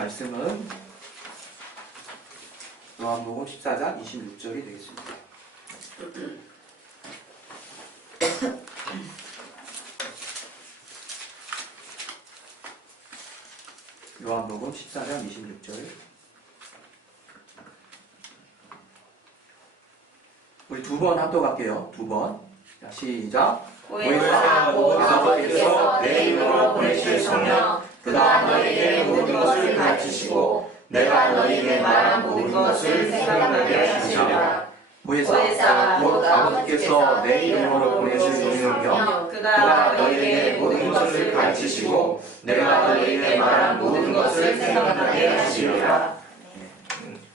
말씀은 요한복음 14장 26절이 되겠습니다. 요한복음 14장 26절. 우리 두 번 합독할게요. 두 번. 자, 시작. 보혜사 곧 아버지께서 내 이름으로 보내실 성령 그가 너희에게 모든 것을 가르치시고 내가 너희에게 말한 모든 것을 생각나게 하시리라. 보혜사 곧 아버지께서 내 이름으로 보내실 성령 그가 너희에게 모든 것을 가르치시고 내가 너희에게 말한 모든 것을 생각나게 하시리라.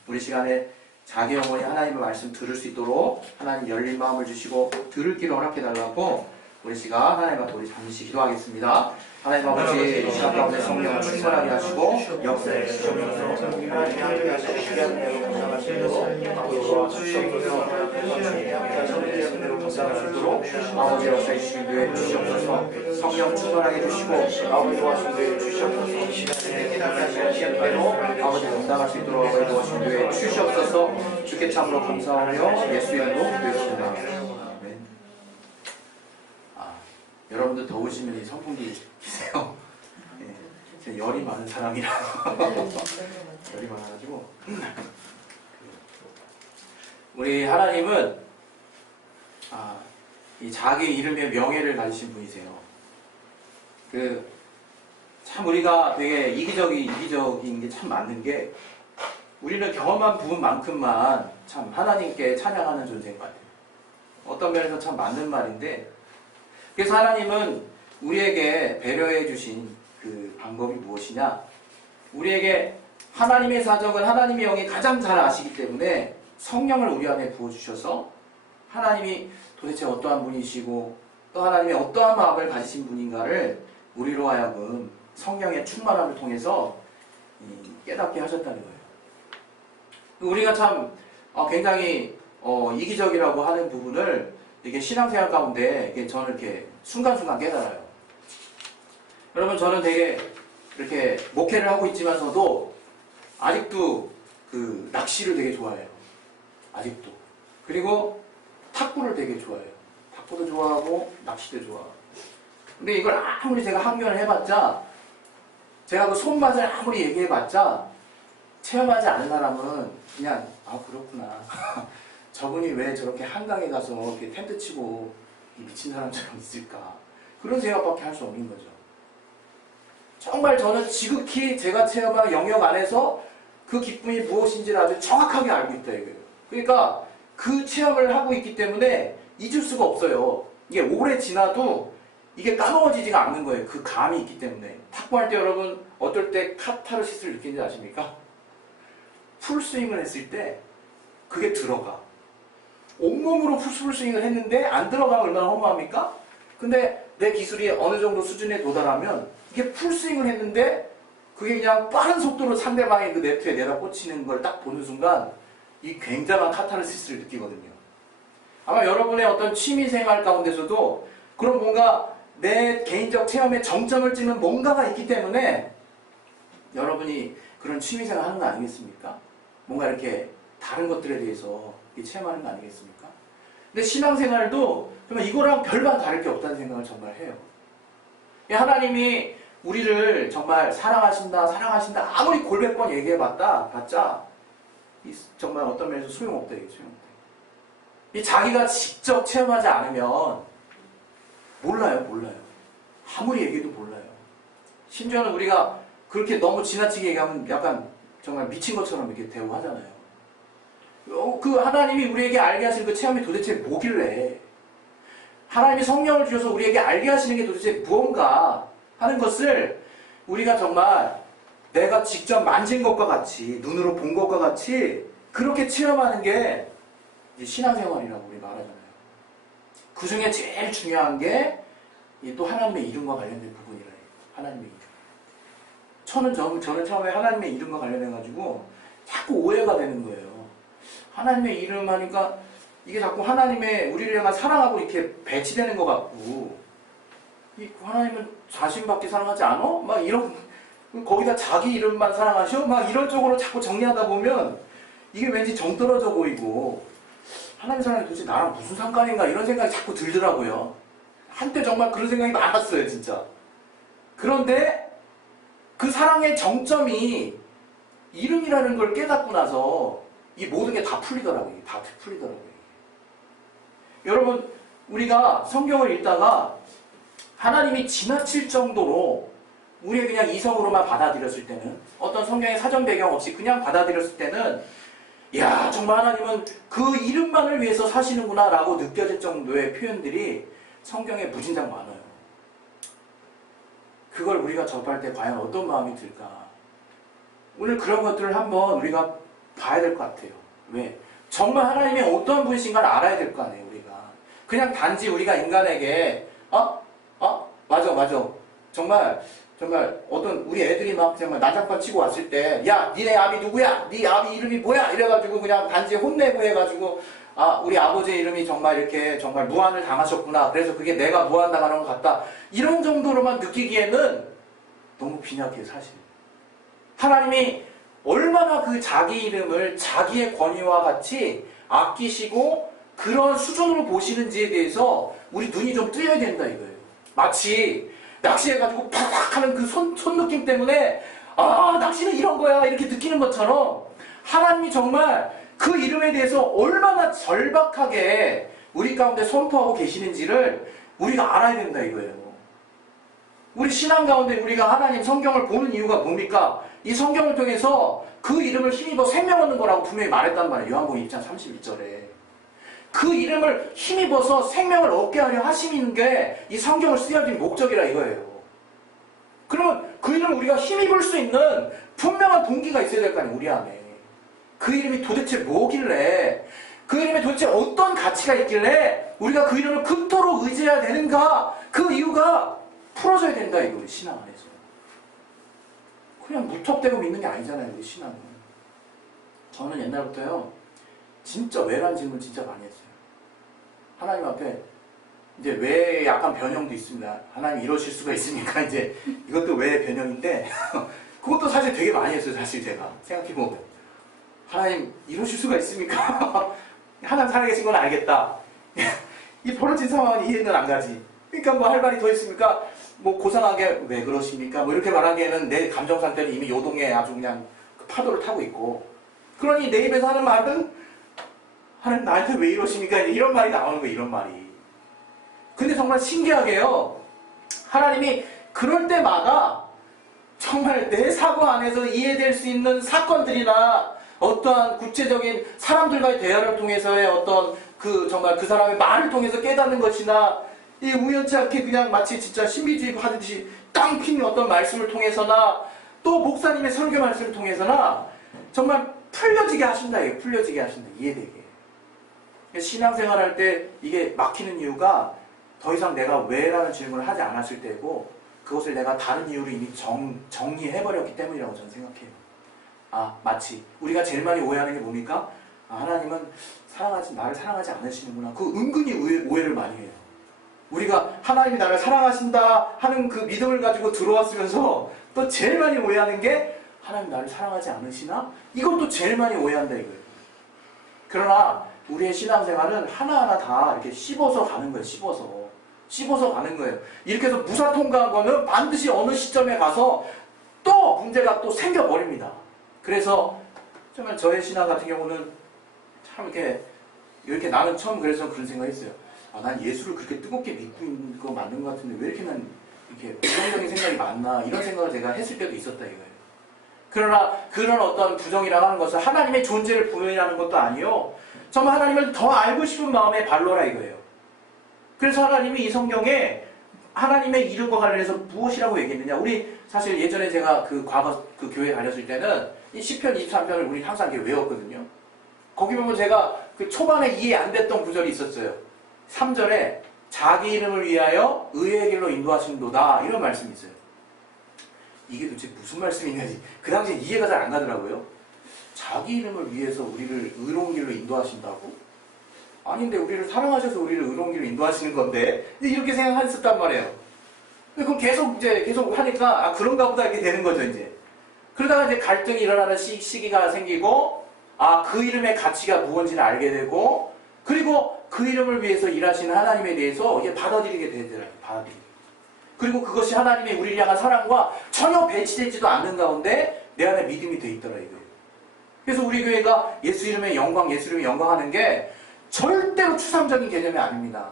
우리 시간에 자기 영혼이 하나님의 말씀 들을 수 있도록 하나님 열린 마음을 주시고 들을 길을 허락해달라고 우리 시간 하나님과 우리 잠시 기도하겠습니다. 하나님 아버지 시간 가운데 성령을 충만하게 하시고 역사에 주시옵소서. 하나님 하나님께 하시는 귀한 대로 감사할 수 있도록 아버지와 주시옵소서. 감사할 수 있도록 아버지 역사에 주시는 교회 주시옵소서. 성령 충만하게 주시고 아버지 도와주신 교회 주시옵소서. 이 시간에 깨닫게 하시는 귀한 대로 아버지 감당할 수 있도록 아버지 도와주신 교회 주시옵소서. 주께 참으로 감사하며 예수 이름으로 기도했습니다. 여러분들 더우시면 이 선풍기 키세요. 네, 제가 열이 많은 사람이라 열이 많아가지고 우리 하나님은 이 자기 이름의 명예를 가지신 분이세요. 참 우리가 되게 이기적인 게 참 맞는 게 우리는 경험한 부분만큼만 참 하나님께 찬양하는 존재인 것 같아요. 어떤 면에서 참 맞는 말인데 그래서 하나님은 우리에게 배려해 주신 그 방법이 무엇이냐? 우리에게 하나님의 사정은 하나님의 영이 가장 잘 아시기 때문에 성령을 우리 안에 부어주셔서 하나님이 도대체 어떠한 분이시고 또 하나님의 어떠한 마음을 가지신 분인가를 우리로 하여금 성령의 충만함을 통해서 깨닫게 하셨다는 거예요. 우리가 참 굉장히 이기적이라고 하는 부분을 이게 신앙생활 가운데 저는 이렇게 순간순간 깨달아요. 여러분 저는 되게 이렇게 목회를 하고 있지만서도 아직도 그 낚시를 되게 좋아해요. 아직도. 그리고 탁구를 되게 좋아해요. 탁구도 좋아하고 낚시도 좋아하고. 근데 이걸 아무리 제가 항변을 해봤자 제가 그 손맛을 아무리 얘기해봤자 체험하지 않은 사람은 그냥 그렇구나. 저분이 왜 저렇게 한강에 가서 이렇게 텐트 치고 미친 사람처럼 있을까? 그런 생각밖에 할 수 없는 거죠. 정말 저는 지극히 제가 체험한 영역 안에서 그 기쁨이 무엇인지를 아주 정확하게 알고 있다 이거예요. 그러니까 그 체험을 하고 있기 때문에 잊을 수가 없어요. 이게 오래 지나도 이게 까먹어지지가 않는 거예요. 그 감이 있기 때문에. 탁구할 때 여러분 어떨 때 카타르시스를 느끼는지 아십니까? 풀스윙을 했을 때 그게 들어가. 온몸으로 풀스윙을 했는데 안 들어가면 얼마나 허무합니까? 근데 내 기술이 어느 정도 수준에 도달하면 이게 풀스윙을 했는데 그게 그냥 빠른 속도로 상대방의 그 네트에 내다 꽂히는 걸 딱 보는 순간 이 굉장한 카타르시스를 느끼거든요. 아마 여러분의 어떤 취미생활 가운데서도 그런 뭔가 내 개인적 체험의 정점을 찍는 뭔가가 있기 때문에 여러분이 그런 취미생활 하는 거 아니겠습니까? 뭔가 이렇게 다른 것들에 대해서 체험하는 거 아니겠습니까? 근데 신앙생활도 정말 이거랑 별반 다를 게 없다는 생각을 정말 해요. 하나님이 우리를 정말 사랑하신다 아무리 골백 번 얘기해봤자 정말 어떤 면에서 소용없다 이거죠. 이 자기가 직접 체험하지 않으면 몰라요. 아무리 얘기해도 몰라요. 심지어는 우리가 그렇게 너무 지나치게 얘기하면 약간 정말 미친 것처럼 이렇게 대우하잖아요. 그 하나님이 우리에게 알게 하시는 그 체험이 도대체 뭐길래 하나님이 성령을 주셔서 우리에게 알게 하시는 게 도대체 무언가 하는 것을 우리가 정말 내가 직접 만진 것과 같이 눈으로 본 것과 같이 그렇게 체험하는 게 신앙생활이라고 우리 말하잖아요. 그 중에 제일 중요한 게 또 하나님의 이름과 관련된 부분이래요. 하나님의 이름. 저는 처음에 하나님의 이름과 관련해가지고 자꾸 오해가 되는 거예요. 하나님의 이름 하니까 이게 자꾸 하나님의 우리를 향한 사랑하고 이렇게 배치되는 것 같고 하나님은 자신밖에 사랑하지 않아? 막 이런 거기다 자기 이름만 사랑하셔? 막 이런 쪽으로 자꾸 정리하다 보면 이게 왠지 정 떨어져 보이고 하나님 사랑이 도대체 나랑 무슨 상관인가 이런 생각이 자꾸 들더라고요. 한때 정말 그런 생각이 많았어요, 진짜. 그런데 그 사랑의 정점이 이름이라는 걸 깨닫고 나서 이 모든 게 다 풀리더라고요. 다 풀리더라고요. 여러분, 우리가 성경을 읽다가 하나님이 지나칠 정도로 우리의 그냥 이성으로만 받아들였을 때는, 어떤 성경의 사전 배경 없이 그냥 받아들였을 때는 야, 정말 하나님은 그 이름만을 위해서 사시는구나 라고 느껴질 정도의 표현들이 성경에 무진장 많아요. 그걸 우리가 접할 때 과연 어떤 마음이 들까? 오늘 그런 것들을 한번 우리가 봐야 될 것 같아요. 왜? 정말 하나님이 어떤 분이신가를 알아야 될 거 아니에요, 우리가. 그냥 단지 우리가 인간에게 맞아. 정말 어떤 우리 애들이 막 정말 난장판 치고 왔을 때, 야, 니네 아비 누구야? 네 아비 이름이 뭐야? 이래가지고 그냥 단지 혼내고 해가지고, 아, 우리 아버지 이름이 정말 이렇게 정말 무한을 당하셨구나. 그래서 그게 내가 무한 당하는 것 같다. 이런 정도로만 느끼기에는 너무 빈약해요, 사실. 하나님이 얼마나 그 자기 이름을 자기의 권위와 같이 아끼시고 그런 수준으로 보시는지에 대해서 우리 눈이 좀 뜨여야 된다 이거예요. 마치 낚시해가지고 팍팍 하는 그 손 느낌 때문에 아, 낚시는 이런 거야 이렇게 느끼는 것처럼 하나님이 정말 그 이름에 대해서 얼마나 절박하게 우리 가운데 선포하고 계시는지를 우리가 알아야 된다 이거예요. 우리 신앙 가운데 우리가 하나님 성경을 보는 이유가 뭡니까? 이 성경을 통해서 그 이름을 힘입어 생명 얻는 거라고 분명히 말했단 말이에요. 요한복음 2장 32절에. 그 이름을 힘입어서 생명을 얻게 하려 하시는 게 이 성경을 쓰여진 목적이라 이거예요. 그러면 그 이름을 우리가 힘입을 수 있는 분명한 동기가 있어야 될 거 아니에요, 우리 안에. 그 이름이 도대체 뭐길래, 그 이름에 도대체 어떤 가치가 있길래 우리가 그 이름을 그토록 의지해야 되는가, 그 이유가 풀어져야 된다 이거, 우리 신앙 안에서. 그냥 무턱대고 믿는 게 아니잖아요, 우리 신앙은. 저는 옛날부터요, 진짜 왜라는 질문 진짜 많이 했어요. 하나님 앞에 이제 왜 약간 변형도 있습니다. 하나님 이러실 수가 있습니까? 이제 이것도 왜 변형인데 그것도 사실 되게 많이 했어요. 사실 제가 생각해보면 하나님 이러실 수가 있습니까? 하나님 살아계신 건 알겠다. 이 벌어진 상황은 이해는 안 가지. 그러니까 뭐 할 말이 더 있습니까? 뭐 고상하게 왜 그러십니까? 뭐 이렇게 말하기에는 내 감정 상태는 이미 요동에 아주 그냥 그 파도를 타고 있고, 그러니 내 입에서 하는 말은 하나님 나한테 왜 이러십니까? 이런 말이 나오는 거예요. 이런 말이. 근데 정말 신기하게요, 하나님이 그럴 때마다 정말 내 사고 안에서 이해될 수 있는 사건들이나 어떠한 구체적인 사람들과의 대화를 통해서의 어떤 그 정말 그 사람의 말을 통해서 깨닫는 것이나, 이 우연치 않게 그냥 마치 진짜 신비주의 하듯이 땅 핀 어떤 말씀을 통해서나, 또 목사님의 설교 말씀을 통해서나 정말 풀려지게 하신다. 이게 풀려지게 하신다. 이해되게. 신앙생활 할 때 이게 막히는 이유가 더 이상 내가 왜라는 질문을 하지 않았을 때고, 그것을 내가 다른 이유로 이미 정리해버렸기 때문이라고 저는 생각해요. 아, 마치 우리가 제일 많이 오해하는 게 뭡니까? 아, 하나님은 나를 사랑하지 않으시는구나. 그 은근히 오해를 많이 해요. 우리가 하나님이 나를 사랑하신다 하는 그 믿음을 가지고 들어왔으면서 또 제일 많이 오해하는 게 하나님 나를 사랑하지 않으시나? 이것도 제일 많이 오해한다 이거예요. 그러나 우리의 신앙생활은 하나하나 다 이렇게 씹어서 가는 거예요. 씹어서 가는 거예요. 이렇게 해서 무사 통과한 거는 반드시 어느 시점에 가서 또 문제가 또 생겨버립니다. 그래서 정말 저의 신앙 같은 경우는 참 이렇게 나는 처음 그래서 그런 생각했어요. 아, 난 예수를 그렇게 뜨겁게 믿고 있는 거 맞는 것 같은데 왜 이렇게 난 이렇게 부정적인 생각이 많나, 이런 생각을 제가 했을 때도 있었다 이거예요. 그러나 그런 어떤 부정이라고 하는 것은 하나님의 존재를 부인하는 것도 아니요, 정말 하나님을 더 알고 싶은 마음의 발로라 이거예요. 그래서 하나님이 이 성경에 하나님의 이름과 관련해서 무엇이라고 얘기했느냐. 우리 사실 예전에 제가 그 과거 그 교회 다녔을 때는 이 시편 23편을 우리 항상 이렇게 외웠거든요. 거기 보면 제가 그 초반에 이해 안 됐던 구절이 있었어요. 3절에 자기 이름을 위하여 의의 길로 인도하신도다, 이런 말씀이 있어요. 이게 도대체 무슨 말씀이냐지 그 당시에 이해가 잘 안 가더라고요. 자기 이름을 위해서 우리를 의로운 길로 인도하신다고? 아닌데 우리를 사랑하셔서 우리를 의로운 길로 인도하시는 건데, 이렇게 생각했었단 말이에요. 그럼 계속 하니까, 아, 그런가 보다 이렇게 되는 거죠, 이제. 그러다가 이제 갈등이 일어나는 시기가 생기고, 아, 그 이름의 가치가 무엇인지를 알게 되고, 그리고 그 이름을 위해서 일하시는 하나님에 대해서 이게 받아들이게 되더라고요, 받아들이게. 그리고 그것이 하나님의 우리를 향한 사랑과 전혀 배치되지도 않는 가운데 내 안에 믿음이 돼 있더라, 이거예요. 그래서 우리 교회가 예수 이름의 영광 하는 게 절대로 추상적인 개념이 아닙니다.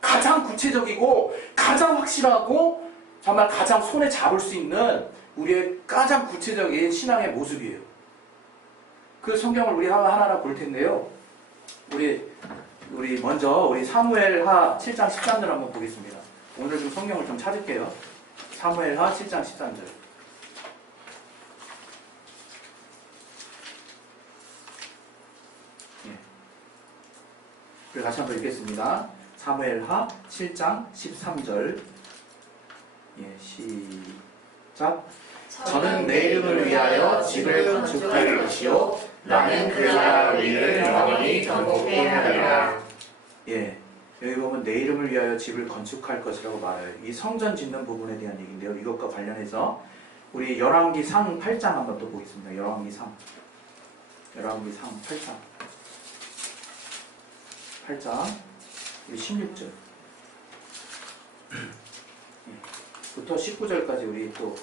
가장 구체적이고 가장 확실하고 정말 가장 손에 잡을 수 있는 우리의 가장 구체적인 신앙의 모습이에요. 그 성경을 우리 하나하나 볼 텐데요. 우리 먼저 우리 사무엘하 7장 13절 한번 보겠습니다. 오늘 좀 성경을 좀 찾을게요. 사무엘하 7장 13절. 그리고 다시 한번 읽겠습니다. 사무엘하 7장 13절. 시작. 저는 내 이름을 위하여 집을 건축할 것이요 나는 그 나라 위를 영원히 견고케 하리라. 여기 보면 내 이름을 위하여 집을 건축할 것이라고 말해요. 이 성전 짓는 부분에 대한 얘기인데요. 이것과 관련해서 우리 열왕기상 8장 한번 또 보겠습니다. 열왕기상 8장 16절 부터 19절까지 우리 또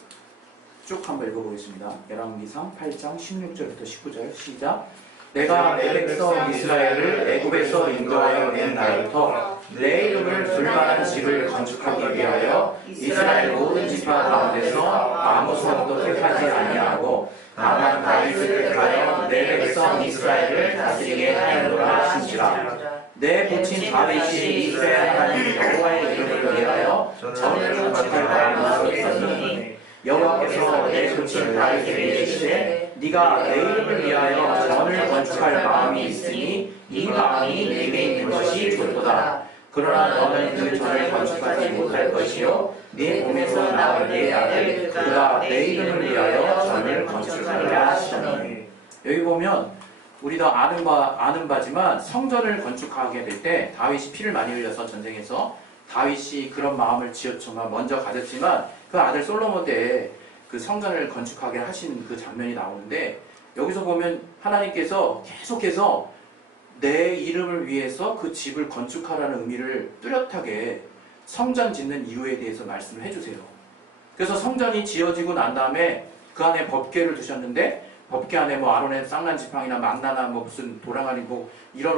쭉 한번 읽어보겠습니다. 열왕기상 8장 16절부터 19절 시작. 내가 내 백성 이스라엘을 애굽에서 인도하여 낸 날부터 내 이름을 둘만한 집을 건축하기 위하여 이스라엘 모든 지파 가운데서 아무 사람도 택하지 아니하고 다만 다윗을 택하여 내 백성 이스라엘을 다스리게 하였노라 하신지라. 내 부친 다윗이 이스라엘 하나님 여호와의 이름을 위하여 전을 건축할 마음이 있었으니 여호와께서 내 부친 다윗에게 이르시되 네가 내 이름을 위하여 전을 건축할 마음이 있으니 이 마음이 네게 있는 것이 좋도다. 그러나 너는 그 전을 건축하지 못할 것이요 네 몸에서 나올 네 아들 그가 내 이름을 위하여 전을 건축하리라 하시더니. 여기 보면 우리도 아는 바지만 성전을 건축하게 될 때 다윗이 피를 많이 흘려서 전쟁에서 다윗이 그런 마음을 지었지만 먼저 가졌지만 그 아들 솔로몬 때 그 성전을 건축하게 하신 그 장면이 나오는데 여기서 보면 하나님께서 계속해서 내 이름을 위해서 그 집을 건축하라는 의미를 뚜렷하게 성전 짓는 이유에 대해서 말씀을 해주세요. 그래서 성전이 지어지고 난 다음에 그 안에 법궤를 두셨는데 법궤 안에 뭐 아론의 쌍난 지팡이나 망나나 뭐 무슨 도랑아리 뭐 이런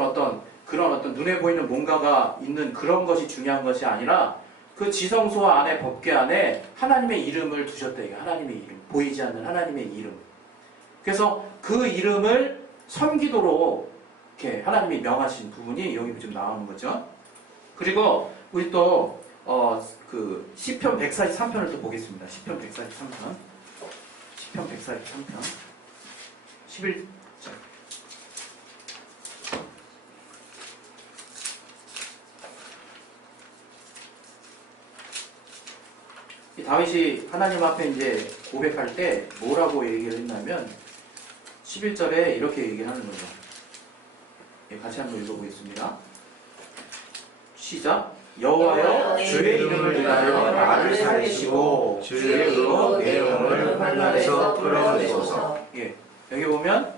그런 어떤 눈에 보이는 뭔가가 있는 그런 것이 중요한 것이 아니라 그 지성소 안에 법궤 안에 하나님의 이름을 두셨다. 이게 하나님의 이름, 보이지 않는 하나님의 이름. 그래서 그 이름을 섬기도록 이렇게 하나님이 명하신 부분이 여기 좀 나오는 거죠. 그리고 우리 또 그 시편 143편을 또 보겠습니다. 시편 143편 11절. 다윗이 하나님 앞에 이제 고백할 때 뭐라고 얘기를 했냐면 11절에 이렇게 얘기를 하는 거죠. 같이 한번 읽어보겠습니다. 시작. 여호와여 주의 이름을 위하여 나를 살리시고 주의 의로 내 영혼을 환난에서 끌어내소서. 여기 보면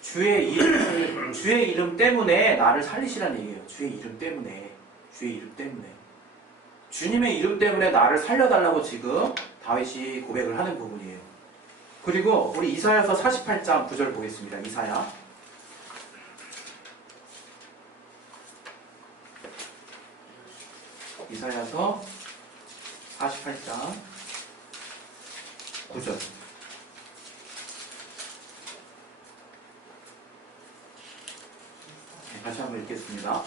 주의 이름 때문에 나를 살리시라는 얘기예요. 주의 이름 때문에. 주님의 이름 때문에 나를 살려달라고 지금 다윗이 고백을 하는 부분이에요. 그리고 우리 이사야서 48장 9절 보겠습니다. 이사야서 48장 9절. 다시 한번 읽겠습니다.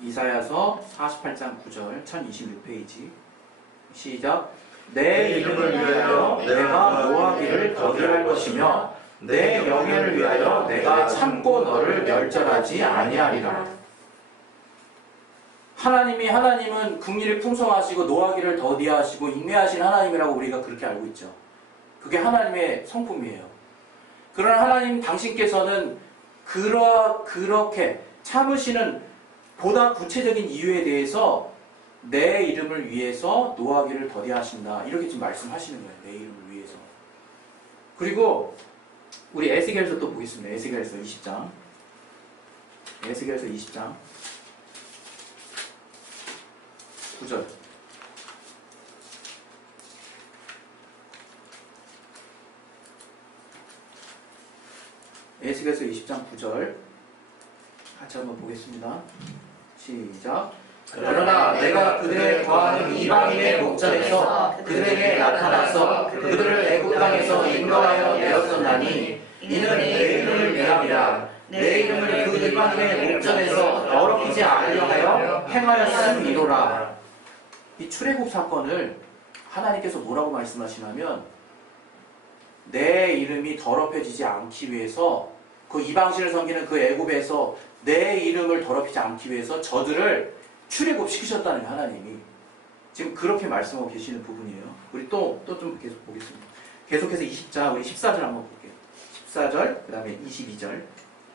이사야서 48장 9절 1026페이지 시작. 내 이름을 위하여 내가 노하기를 더디할 것이며 내 영예를 위하여 내가 참고 너를 멸절하지 아니하리라. 하나님은 국리를 풍성하시고 노하기를 더디하시고 인내하신 하나님이라고 우리가 그렇게 알고 있죠. 그게 하나님의 성품이에요. 그러나 하나님 당신께서는 그렇게 참으시는 보다 구체적인 이유에 대해서 내 이름을 위해서 노하기를 더디하신다. 이렇게 지금 말씀하시는 거예요. 내 이름을 위해서. 그리고 우리 에스겔서 또 보겠습니다. 에스겔서 20장. 에스겔서 20장 9절. 에스겔서 20장 9절 같이 한번 보겠습니다. 시작. 그러나 내가 그들의 거하는 이방인의 목전에서 그들에게 나타나서 그들을 애굽 땅에서 인도하여 내었었나니 이는 내 이름을 위함이라. 내 이름을 그 이방인의 목전에서 더럽히지 않으려 하여 행하였음이로라. 이 출애굽 사건을 하나님께서 뭐라고 말씀하시냐면 내 이름이 더럽혀지지 않기 위해서 그 이방신을 섬기는 그 애굽에서 내 이름을 더럽히지 않기 위해서 저들을 출애굽시키셨다는 거예요. 하나님이 지금 그렇게 말씀하고 계시는 부분이에요. 우리 또 좀 계속 보겠습니다. 계속해서 20장 우리 14절 한번 볼게요. 14절 그 다음에 22절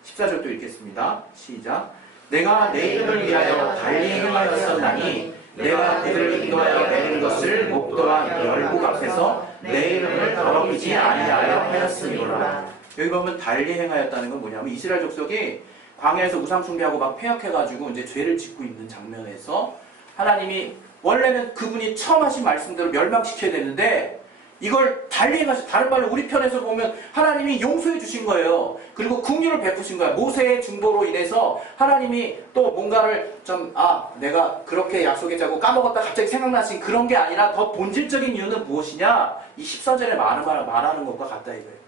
14절도 읽겠습니다. 시작. 내가 내 이름을 위하여 달리 행하였었나니 내가 그들을 인도하여 내는 것을 목도한 열국 앞에서 내 이름을 더럽히지 아니하여 하였으니라. 여기 보면 달리 행하였다는 건 뭐냐면 이스라엘 족속이 광야에서 우상 숭배하고 막 폐역해가지고 이제 죄를 짓고 있는 장면에서 하나님이 원래는 그분이 처음 하신 말씀대로 멸망시켜야 되는데 이걸 달리 행하셔. 다른 말로 우리 편에서 보면 하나님이 용서해 주신 거예요. 그리고 긍휼을 베푸신 거예요. 모세의 중보로 인해서 하나님이 또 뭔가를 내가 그렇게 약속했자고 까먹었다 갑자기 생각나신 그런 게 아니라 더 본질적인 이유는 무엇이냐? 이 14절에 말하는 것과 같다 이거예요.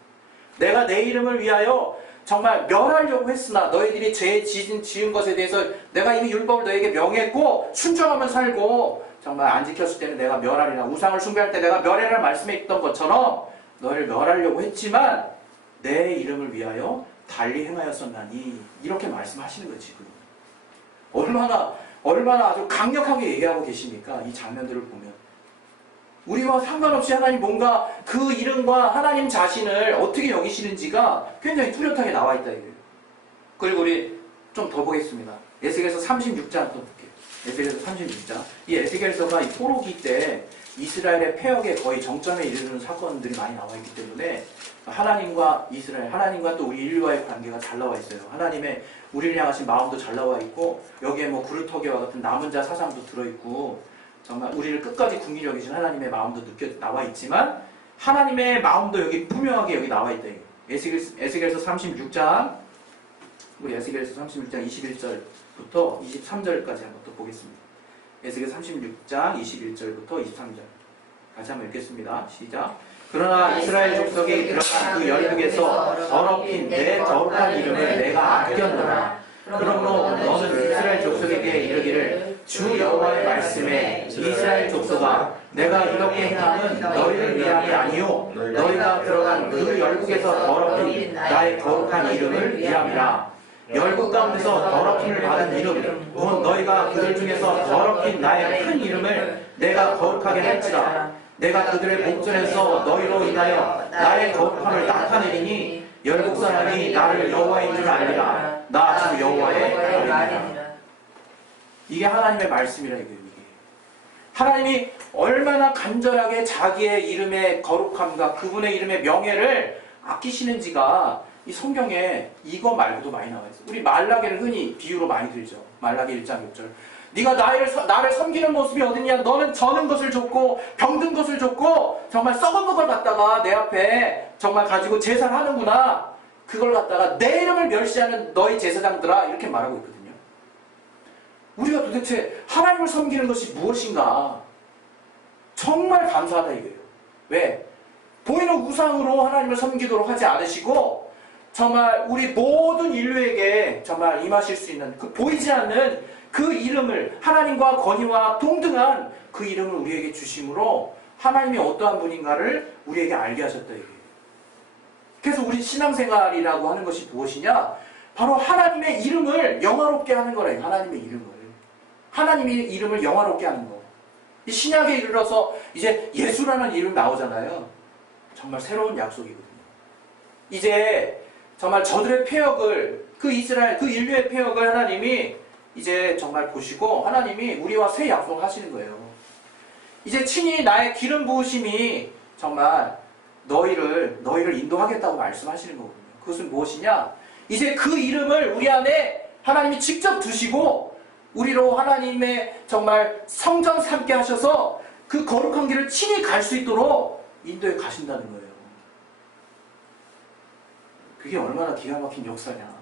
내가 내 이름을 위하여 정말 멸하려고 했으나 너희들이 죄 지은 것에 대해서 내가 이미 율법을 너에게 명했고 순종하면 살고 정말 안 지켰을 때는 내가 멸하리라. 우상을 숭배할 때 내가 멸하리라 말씀했던 것처럼 너희를 멸하려고 했지만 내 이름을 위하여 달리 행하였었나니 이렇게 말씀하시는 거예요. 지금 얼마나 아주 강력하게 얘기하고 계십니까? 이 장면들을 보면 우리와 상관없이 하나님 뭔가 그 이름과 하나님 자신을 어떻게 여기시는지가 굉장히 뚜렷하게 나와 있다 이거예요. 그리고 우리 좀 더 보겠습니다. 에스겔서 36장 또 볼게요. 에스겔서 36장. 이 에스겔서가 이 포로기 때 이스라엘의 폐역에 거의 정점에 이르는 사건들이 많이 나와 있기 때문에 하나님과 이스라엘, 하나님과 또 우리 인류와의 관계가 잘 나와 있어요. 하나님의 우리를 향하신 마음도 잘 나와 있고 여기에 뭐 구르터기와 같은 남은 자 사상도 들어있고 정말 우리를 끝까지 궁히 여기신 하나님의 마음도 나와 있지만 하나님의 마음도 여기 분명하게 여기 나와 있다. 에스겔서 36장 우리 에스겔서 36장 21절부터 23절까지 한번 또 보겠습니다. 에스겔 36장 21절부터 23절 같이 한번 읽겠습니다. 시작. 그러나 이스라엘 족속이 들어간 그 열국에서 더럽힌 내 거룩한 이름을 내가 아꼈노라. 그러므로 너는 이스라엘 족속에게 이르기를 주 여호와의 말씀에 이스라엘 족속아 내가 이렇게 행함은 너희를 위함이 아니요 너희가 들어간 그 열국에서 더럽힌 나의 거룩한 이름을 위함이라. 열국 가운데서 더럽힘을 받은 이름 곧 너희가 그들 중에서 더럽힌 나의 큰 이름을 내가 거룩하게 할지라. 내가 그들의 목전에서 너희로 인하여 나의 거룩함을 나타내리니 열국 사람이 나를 여호와인 줄 알리라. 나 주 여호와의 말이니라. 이게 하나님의 말씀이라 이게. 하나님이 얼마나 간절하게 자기의 이름의 거룩함과 그분의 이름의 명예를 아끼시는지가 이 성경에 이거 말고도 많이 나와 있어요. 우리 말라기를 흔히 비유로 많이 들죠. 말라기 1장 6절. 네가 나를 섬기는 모습이 어딨냐? 너는 저는 것을 줬고 병든 것을 줬고 정말 썩은 것을 갖다가 내 앞에 정말 가지고 제사를 하는구나. 그걸 갖다가 내 이름을 멸시하는 너희 제사장들아 이렇게 말하고 있거든요. 우리가 도대체 하나님을 섬기는 것이 무엇인가? 정말 감사하다 이거예요. 왜? 보이는 우상으로 하나님을 섬기도록 하지 않으시고 정말 우리 모든 인류에게 정말 임하실 수 있는 그 보이지 않는 그 이름을 하나님과 권위와 동등한 그 이름을 우리에게 주심으로 하나님이 어떠한 분인가를 우리에게 알게 하셨다 이거예요. 그래서 우리 신앙생활이라고 하는 것이 무엇이냐? 바로 하나님의 이름을 영화롭게 하는 거래요. 하나님의 이름을. 하나님의 이름을 영화롭게 하는 거. 이 신약에 이르러서 이제 예수라는 이름 나오잖아요. 정말 새로운 약속이거든요. 이제 정말 저들의 폐역을 그 이스라엘, 그 인류의 폐역을 하나님이 이제 정말 보시고 하나님이 우리와 새 약속을 하시는 거예요. 이제 친히 나의 기름 부으심이 정말 너희를 인도하겠다고 말씀하시는 거거든요. 그것은 무엇이냐? 이제 그 이름을 우리 안에 하나님이 직접 두시고 우리로 하나님의 정말 성전 삼게 하셔서 그 거룩한 길을 친히 갈 수 있도록 인도에 가신다는 거예요. 그게 얼마나 기가 막힌 역사냐.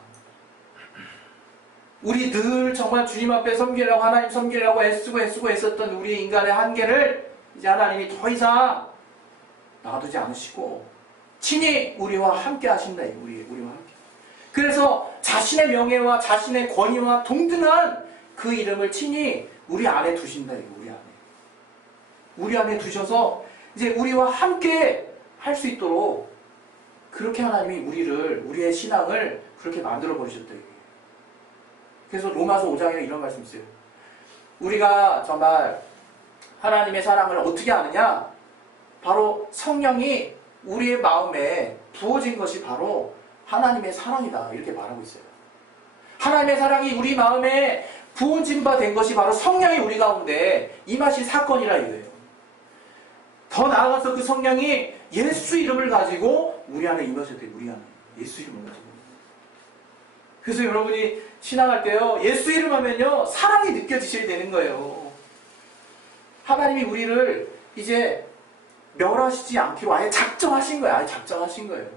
우리 늘 정말 주님 앞에 섬기려고 하나님 섬기려고 애쓰고 했었던 우리 인간의 한계를 이제 하나님이 더 이상 놔두지 않으시고 친히 우리와 함께 하신다. 우리와 함께. 그래서 자신의 명예와 자신의 권위와 동등한 그 이름을 친히 우리 안에 두신다. 우리 안에 두셔서 이제 우리와 함께 할 수 있도록 그렇게 하나님이 우리의 신앙을 그렇게 만들어 버리셨다. 그래서 로마서 5장에 이런 말씀이 있어요. 우리가 정말 하나님의 사랑을 어떻게 아느냐? 바로 성령이 우리의 마음에 부어진 것이 바로 하나님의 사랑이다. 이렇게 말하고 있어요. 하나님의 사랑이 우리 마음에 부어진 바 된 것이 바로 성령이 우리 가운데 임하신 사건이라 이거예요. 더 나아가서 그 성령이 예수 이름을 가지고 우리 안에 임하셨대요. 우리 안에. 예수 이름을 가지고. 그래서 여러분이 신앙할 때요, 예수 이름 하면요, 사랑이 느껴지셔야 되는 거예요. 하나님이 우리를 이제 멸하시지 않기로 아예 작정하신 거예요. 아예 작정하신 거예요.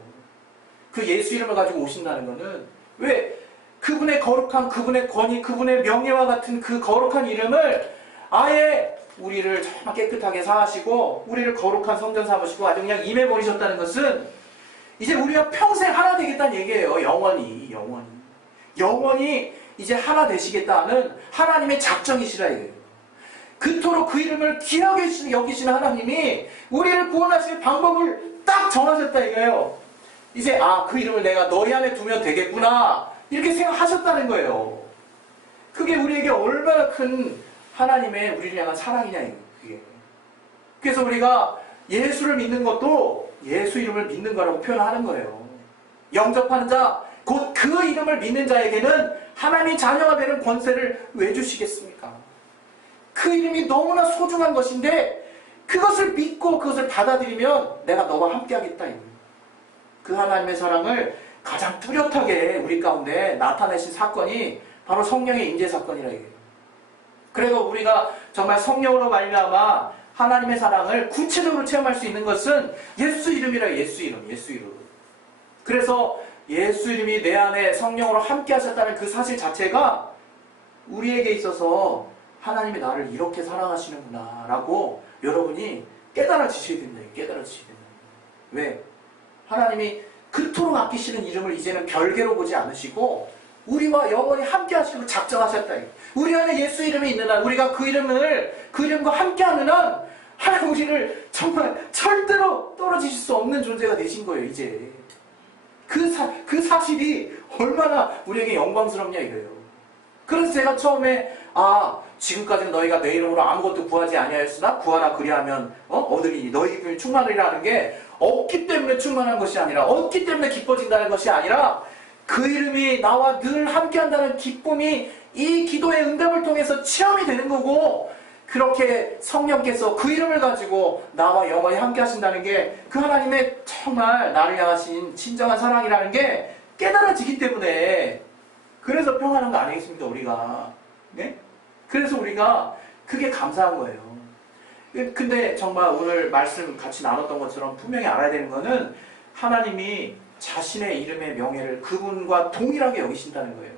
그 예수 이름을 가지고 오신다는 거는, 왜? 그분의 거룩한, 그분의 권위, 그분의 명예와 같은 그 거룩한 이름을 아예 우리를 정말 깨끗하게 사하시고, 우리를 거룩한 성전 삼으시고 아주 그냥 임해버리셨다는 것은, 이제 우리가 평생 하나 되겠다는 얘기예요. 영원히 이제 하나 되시겠다는 하나님의 작정이시라 이거예요. 그토록 그 이름을 귀하게 여기시는 하나님이 우리를 구원하실 방법을 딱 정하셨다 이거예요. 이제 그 이름을 내가 너희 안에 두면 되겠구나 이렇게 생각하셨다는 거예요. 그게 우리에게 얼마나 큰 하나님의 우리를 향한 사랑이냐 이거예요. 그래서 우리가 예수를 믿는 것도 예수 이름을 믿는 거라고 표현하는 거예요. 영접하는 자, 곧 그 이름을 믿는 자에게는 하나님의 자녀가 되는 권세를 왜 주시겠습니까? 그 이름이 너무나 소중한 것인데 그것을 믿고 그것을 받아들이면 내가 너와 함께 하겠다. 그 하나님의 사랑을 가장 뚜렷하게 우리 가운데 나타내신 사건이 바로 성령의 임재 사건이라 이거예요. 그래서 우리가 정말 성령으로 말미암아 하나님의 사랑을 구체적으로 체험할 수 있는 것은 예수 이름이라. 예수 이름. 그래서 예수 이름이 내 안에 성령으로 함께 하셨다는 그 사실 자체가 우리에게 있어서 하나님이 나를 이렇게 사랑하시는구나 라고 여러분이 깨달아지셔야 된다. 왜? 하나님이 그토록 아끼시는 이름을 이제는 별개로 보지 않으시고 우리와 영원히 함께 하시려고 작정하셨다. 우리 안에 예수 이름이 있는 한, 우리가 그 이름과 함께 하는 한 하나님 우리를 정말 절대로 떨어지실 수 없는 존재가 되신 거예요. 이제 그 사실이 얼마나 우리에게 영광스럽냐 이거예요. 그래서 제가 처음에 지금까지는 너희가 내 이름으로 아무것도 구하지 아니하였으나 구하라 그리하면 얻으리니 너희 기쁨이 충만하리라는 게 얻기 때문에 충만한 것이 아니라, 얻기 때문에 기뻐진다는 것이 아니라 그 이름이 나와 늘 함께한다는 기쁨이 이 기도의 응답을 통해서 체험이 되는 거고, 그렇게 성령께서 그 이름을 가지고 나와 영원히 함께 하신다는 게 그 하나님의 정말 나를 향하신 진정한 사랑이라는 게 깨달아지기 때문에, 그래서 평안한 거 아니겠습니까 우리가. 네? 그래서 우리가 그게 감사한 거예요. 근데 정말 오늘 말씀 같이 나눴던 것처럼 분명히 알아야 되는 거는 하나님이 자신의 이름의 명예를 그분과 동일하게 여기신다는 거예요.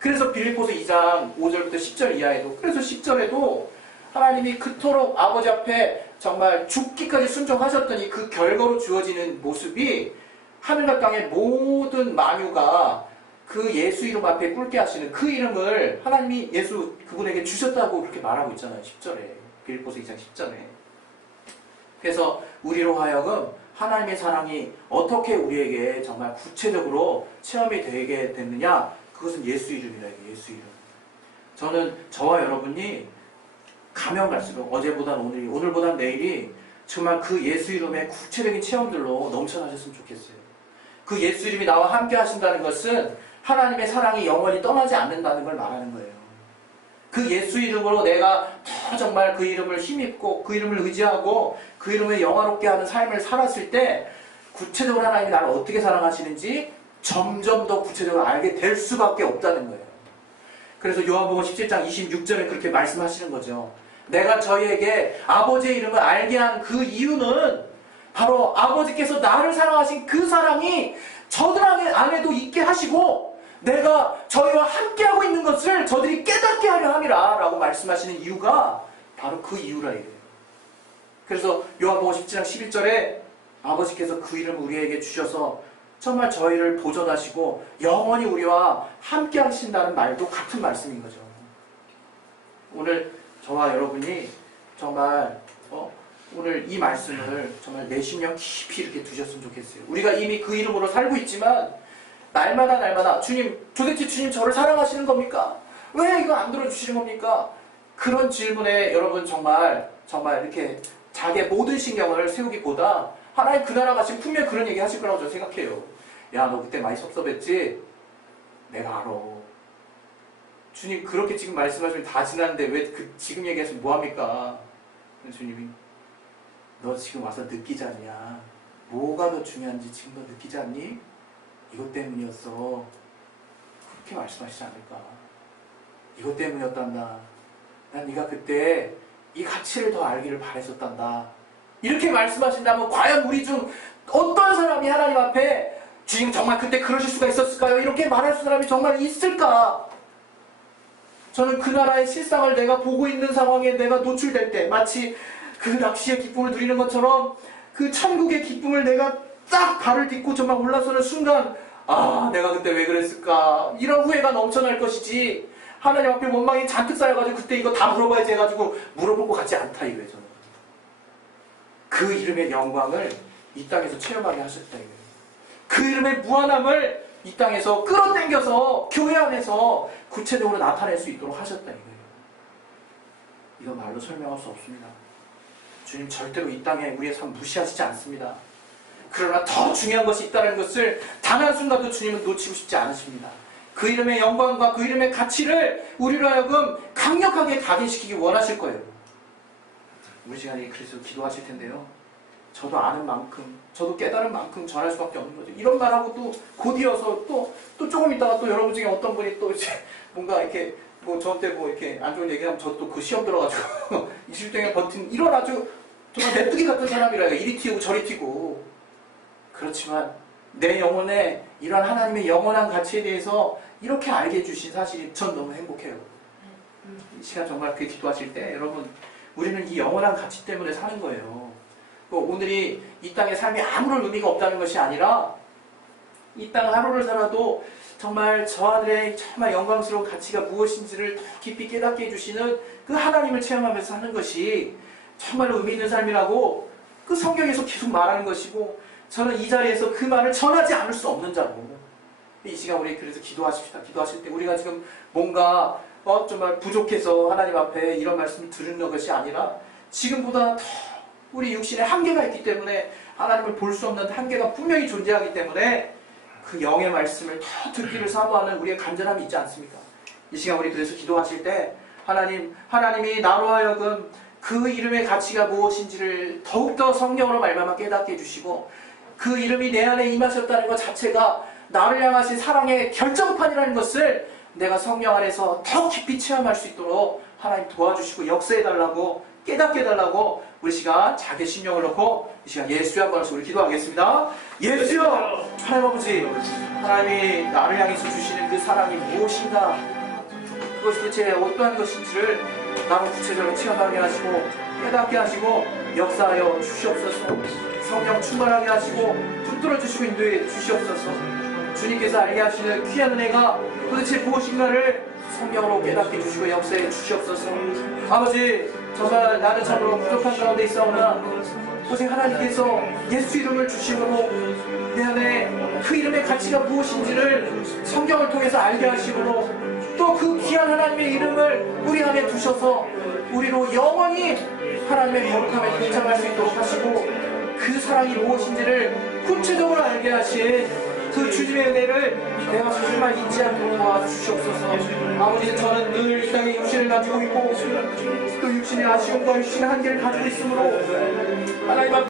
그래서 빌립보서 2장 5절부터 10절 이하에도, 그래서 10절에도 하나님이 그토록 아버지 앞에 정말 죽기까지 순종하셨더니 그 결과로 주어지는 모습이 하늘과 땅의 모든 만유가 그 예수 이름 앞에 꿇게 하시는 그 이름을 하나님이 예수 그분에게 주셨다고 그렇게 말하고 있잖아요. 10절에. 빌립보서 2장 10절에. 그래서 우리로 하여금 하나님의 사랑이 어떻게 우리에게 정말 구체적으로 체험이 되게 됐느냐, 그것은 예수 이름이라. 예수 이름. 저는 저와 여러분이 가면 갈수록 어제보단 오늘이, 오늘보단 내일이 정말 그 예수 이름의 구체적인 체험들로 넘쳐나셨으면 좋겠어요. 그 예수 이름이 나와 함께 하신다는 것은 하나님의 사랑이 영원히 떠나지 않는다는 걸 말하는 거예요. 그 예수 이름으로 내가 더 정말 그 이름을 힘입고 그 이름을 의지하고 그 이름을 영화롭게 하는 삶을 살았을 때 구체적으로 하나님이 나를 어떻게 사랑하시는지 점점 더 구체적으로 알게 될 수밖에 없다는 거예요. 그래서 요한복음 17장 26절에 그렇게 말씀하시는 거죠. 내가 저희에게 아버지의 이름을 알게 한 그 이유는 바로 아버지께서 나를 사랑하신 그 사랑이 저들 안에도 있게 하시고 내가 저희와 함께하고 있는 것을 저들이 깨닫게 하려 함이라 라고 말씀하시는 이유가 바로 그 이유라 이래요. 그래서 요한복음 17장 11절에 아버지께서 그 이름을 우리에게 주셔서 정말 저희를 보존하시고 영원히 우리와 함께 하신다는 말도 같은 말씀인 거죠. 오늘 저와 여러분이 정말 오늘 이 말씀을 정말 내심령 깊이 이렇게 두셨으면 좋겠어요. 우리가 이미 그 이름으로 살고 있지만 날마다 주님, 도대체 주님 저를 사랑하시는 겁니까? 왜 이거 안 들어주시는 겁니까? 그런 질문에 여러분 정말 이렇게 자기의 모든 신경을 세우기보다 하나님 그 나라 가시면 분명히 그런 얘기 하실 거라고 저는 생각해요. 야, 너 그때 많이 섭섭했지? 내가 알아. 주님 그렇게 지금 말씀하시면 다 지났는데 왜 지금 얘기하시면 뭐합니까? 주님이 너 지금 와서 느끼지 않냐? 뭐가 더 중요한지 지금 너 느끼지 않니? 이것 때문이었어. 그렇게 말씀하시지 않을까? 이것 때문이었단다. 난 네가 그때 이 가치를 더 알기를 바랬었단다. 이렇게 말씀하신다면 과연 우리 중 어떤 사람이 하나님 앞에 주님 정말 그때 그러실 수가 있었을까요? 이렇게 말할 사람이 정말 있을까? 저는 그 나라의 실상을 내가 보고 있는 상황에 내가 노출될 때 마치 그 낚시의 기쁨을 누리는 것처럼 그 천국의 기쁨을 내가 딱 발을 딛고 정말 올라서는 순간 아, 내가 그때 왜 그랬을까? 이런 후회가 넘쳐날 것이지 하나님 앞에 원망이 잔뜩 쌓여가지고 그때 이거 다 물어봐야지 해가지고 물어볼 것 같지 않다 이거예요. 저는 그 이름의 영광을 이 땅에서 체험하게 하셨다 이거예요. 그 이름의 무한함을 이 땅에서 끌어당겨서 교회 안에서 구체적으로 나타낼 수 있도록 하셨다 이거예요. 이거 말로 설명할 수 없습니다. 주님 절대로 이 땅에 우리의 삶 무시하시지 않습니다. 그러나 더 중요한 것이 있다는 것을 단 한순간도 주님은 놓치고 싶지 않으십니다. 그 이름의 영광과 그 이름의 가치를 우리로 하여금 강력하게 각인시키기 원하실 거예요. 우리 시간에 그래서 기도하실 텐데요. 저도 아는 만큼, 저도 깨달은 만큼 전할 수밖에 없는 거죠. 이런 말하고 또 곧이어서 또 조금 있다가 또 여러분 중에 어떤 분이 또 이제 뭔가 이렇게 뭐 저한테 뭐 이렇게 안 좋은 얘기하면 저도 또 그 시험 들어가지고 이실 동안 버틴 이런 아주 정말 메뚜기 같은 사람이라요. 이리 튀고 저리 튀고. 그렇지만 내 영혼에 이런 하나님의 영원한 가치에 대해서 이렇게 알게 해주신 사실이 전 너무 행복해요. 이 시간 정말 그렇게 기도하실 때 여러분 우리는 이 영원한 가치 때문에 사는 거예요. 오늘이 이 땅의 삶이 아무런 의미가 없다는 것이 아니라 이 땅 하루를 살아도 정말 저 하늘의 정말 영광스러운 가치가 무엇인지를 더 깊이 깨닫게 해주시는 그 하나님을 체험하면서 사는 것이 정말로 의미 있는 삶이라고 그 성경에서 계속 말하는 것이고 저는 이 자리에서 그 말을 전하지 않을 수 없는 자고 이 시간 우리 그래서 기도하십시다. 기도하실 때 우리가 지금 뭔가 정말 부족해서 하나님 앞에 이런 말씀을 들은 것이 아니라 지금보다 더 우리 육신에 한계가 있기 때문에 하나님을 볼 수 없는 한계가 분명히 존재하기 때문에 그 영의 말씀을 더 듣기를 사모하는 우리의 간절함이 있지 않습니까? 이 시간 우리 그래서 기도하실 때 하나님이 나로 하여금 그 이름의 가치가 무엇인지를 더욱더 성령으로 말미암아 깨닫게 해주시고 그 이름이 내 안에 임하셨다는 것 자체가 나를 향하신 사랑의 결정판이라는 것을 내가 성령 안에서 더 깊이 체험할 수 있도록 하나님 도와주시고 역사해달라고 깨닫게 해달라고 우리 시간 자기 심령을 놓고 이 시간 예수의 한 번씩 우리 기도하겠습니다. 예수여! 하나님 아버지, 하나님이 나를 향해서 주시는 그 사랑이 무엇인가, 그것이 도대체 어떠한 것인지를 나로 구체적으로 체험하게 하시고 깨닫게 하시고 역사하여 주시옵소서. 성령 충만하게 하시고 붙들어 주시고 인도해 주시옵소서. 주님께서 알게 하시는 귀한 은혜가 도대체 무엇인가를 성령으로 깨닫게 해주시고 역사해 주시옵소서. 아버지, 정말 나는 참으로 부족한 가운데 있사오나 오직 하나님께서 예수 이름을 주심으로 내 안에 그 이름의 가치가 무엇인지를 성경을 통해서 알게 하시므로 또 그 귀한 하나님의 이름을 우리 안에 두셔서 우리로 영원히 하나님의 거룩함에 동참할 수 있도록 하시고 그 사랑이 무엇인지를 구체적으로 알게 하신 그 주님의 은혜를 내가 정말 잊지 않도록 도와주시옵소서. 아버지, 저는 늘 이 땅에 육신을 가지고 있고 그 육신의 아쉬움과 육신의 한계를 가지고 있으므로 하나님 앞에